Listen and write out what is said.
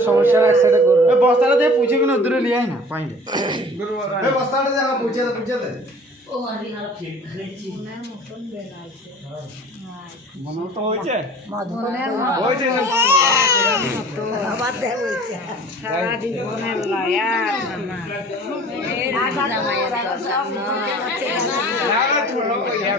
समस्या एक्सरे कर बस्ताटा दे पूछे कि उधर ले आई ना पाइले ए बस्ताटा दे पूछे दे ओ मारी हाल ठीक खलेची ना मोटन बेलाइছে মনে তো হইছে মনে হইছে না তো আবার দে হইছে সারা জীবনের লায়া মামা এই রাজা মায়ের কথা না লাগা ছোড়ো কইয়া